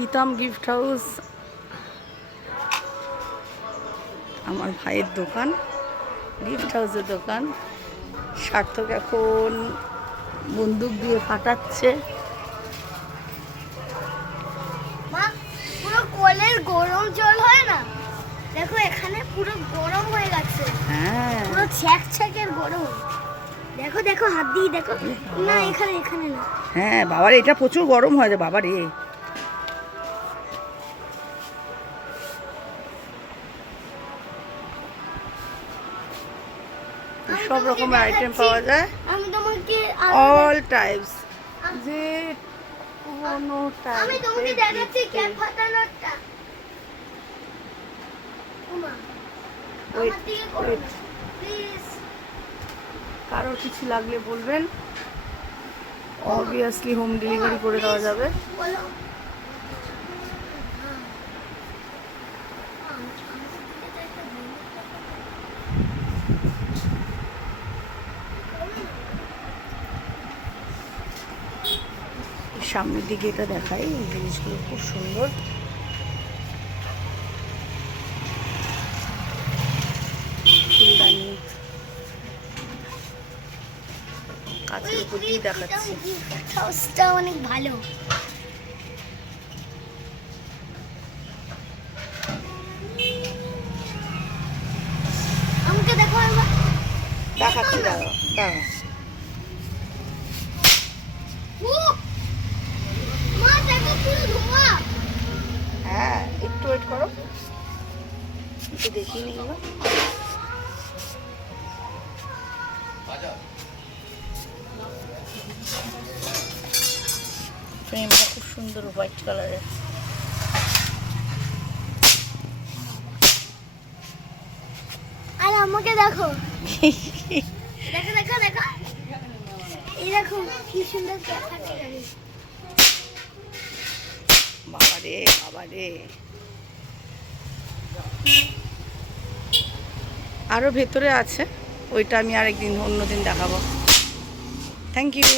Pritam gift house আমার ভাইয়ের দোকান, গিফট হাউসের দোকান। সার্থক এখন বন্দুক দিয়ে ফাটাচ্ছে। পুরো কলের গরম জল হয় না, দেখো এখানে পুরো গরম হয়ে গেছে। হ্যাঁ পুরো ছ্যাঁকের গরম। দেখো দেখো হাত দিয়ে দেখো। না এখানে এখানে না। হ্যাঁ বাবারে, এটা প্রচুর গরম হয়ে যায় বাবারে। সব রকমের আইটেম পাওয়া যায়, আমি তোমাকে অল টাইপস। যে কোনো আমি তোমাকে দেখাচ্ছি ক্যাপ ফাটানোটা। ওমা ওয়েট আমার দিকে করো ওয়েট, প্লিজ। কারোর কিছু লাগলে বলবেন, অবভিয়াসলি হোম ডেলিভারি করে দেওয়া যাবে। বলো। সামনের দিকে এটা দেখাই, এই জিনিসগুলো খুব সুন্দর। ফুলদানি কাছের উপর দিয়ে দেখাচ্ছি। হাউসটা অনেক ভালো। আমাকে দেখো একবার। দেখাচ্ছি, দাঁড়াও দাঁড়াও। ও মা দেখো পুরো ধোঁয়া। হ্যাঁ একটু ওয়েট করো, একটু দেখিয়ে নিই। ফ্রেমটা খুব সুন্দর হোয়াইট কালারের। আর আমাকে দেখো। দেখো দেখো দেখো, এই দেখো কি সুন্দর ক্যাফে। বাবারে বাবারে, আরো ভেতরে আছে, ওইটা আমি আরেকদিন অন্যদিন দেখাবো। Thank you.